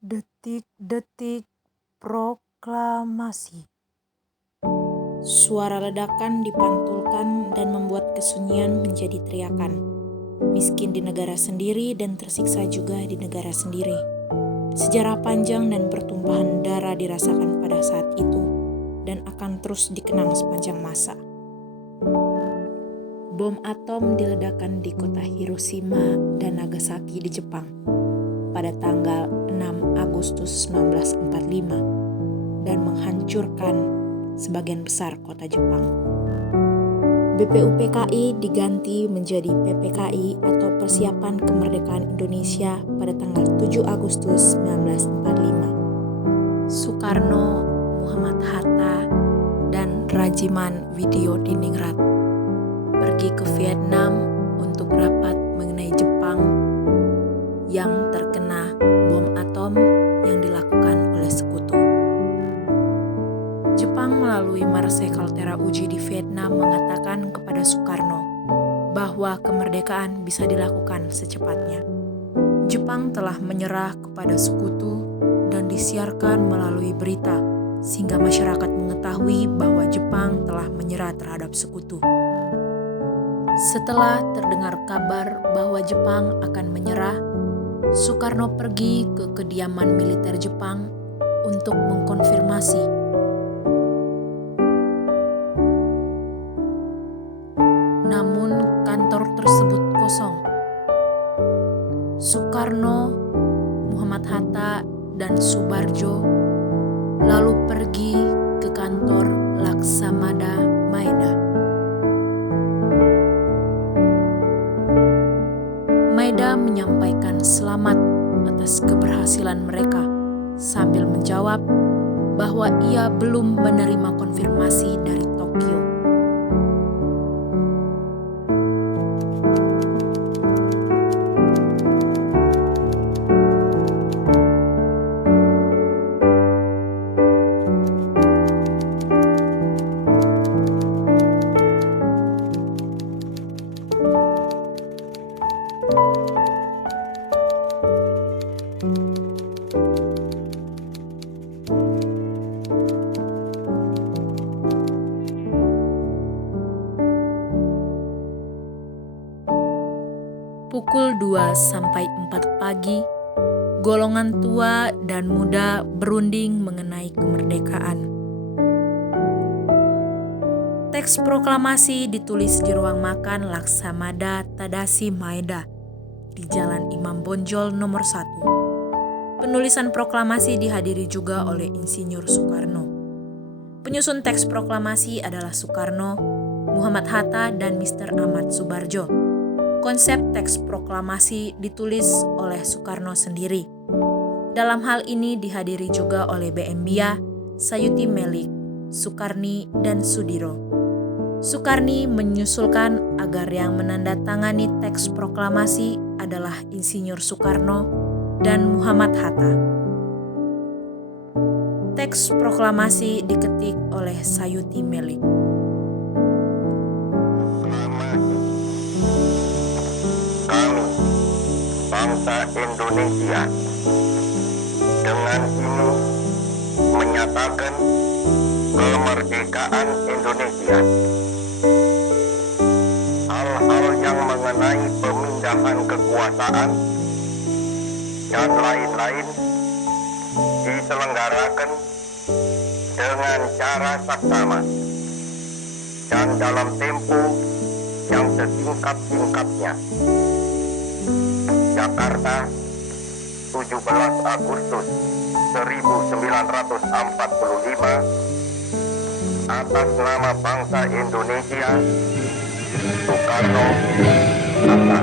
Detik-detik proklamasi. Suara ledakan dipantulkan dan membuat kesunyian menjadi teriakan. Miskin di negara sendiri dan tersiksa juga di negara sendiri. Sejarah panjang dan pertumpahan darah dirasakan pada saat itu dan akan terus dikenang sepanjang masa. Bom atom diledakkan di kota Hiroshima dan Nagasaki di Jepang pada tanggal 6 Agustus 1945 dan menghancurkan sebagian besar kota Jepang. BPUPKI diganti menjadi PPKI atau Persiapan Kemerdekaan Indonesia pada tanggal 7 Agustus 1945. Soekarno, Muhammad Hatta, dan Rajiman Widyodiningrat pergi ke Vietnam untuk rapat mengenai Jepang yang terkena bom atom yang dilakukan oleh sekutu. Jepang melalui Marsekal Terauchi di Vietnam mengatakan kepada Soekarno bahwa kemerdekaan bisa dilakukan secepatnya. Jepang telah menyerah kepada sekutu dan disiarkan melalui berita sehingga masyarakat mengetahui bahwa Jepang telah menyerah terhadap sekutu. Setelah terdengar kabar bahwa Jepang akan menyerah, Soekarno pergi ke kediaman militer Jepang untuk mengkonfirmasi. Namun kantor tersebut kosong. Soekarno, Muhammad Hatta, dan Soebardjo lalu pergi ke kantor Laksamada Maeda. Maeda menyampaikan selamat atas keberhasilan mereka sambil menjawab bahwa ia belum menerima konfirmasi dari Tokyo. Pukul 2-4 pagi, golongan tua dan muda berunding mengenai kemerdekaan. Teks proklamasi ditulis di ruang makan Laksamada Tadashi Maeda di Jalan Imam Bonjol nomor 1. Penulisan proklamasi dihadiri juga oleh Insinyur Soekarno. Penyusun teks proklamasi adalah Soekarno, Muhammad Hatta, dan Mr. Ahmad Soebardjo. Konsep teks proklamasi ditulis oleh Soekarno sendiri. Dalam hal ini dihadiri juga oleh B.M. Bia, Sayuti Melik, Soekarni, dan Sudiro. Soekarni menyusulkan agar yang menandatangani teks proklamasi adalah Insinyur Soekarno dan Muhammad Hatta. Teks proklamasi diketik oleh Sayuti Melik. Bangsa Indonesia dengan ini menyatakan kemerdekaan Indonesia. Hal-hal yang mengenai pemindahan kekuasaan dan lain-lain diselenggarakan dengan cara saksama dan dalam tempo yang sesingkat-singkatnya. Jakarta, 17 Agustus 1945, atas nama bangsa Indonesia, Soekarno, Hatta.